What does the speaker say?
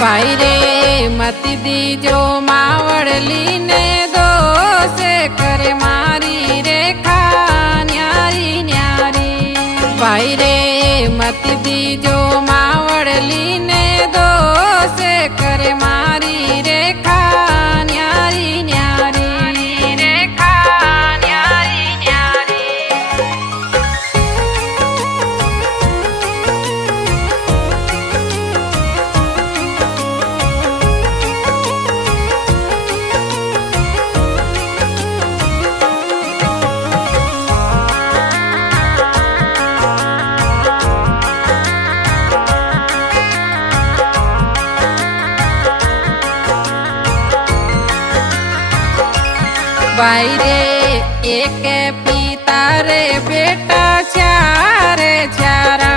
भाई रे मत दीजो मावड़ली ने दोष करे मारी रेखा न्यारी न्यारी। भाई रे मत दीजो मावड़ली ने दोष करे मारी रेखा न्यारी न्यारी रेखा न्यारी न्यारी। भाई रे एक पिता रे बेटा चार चारा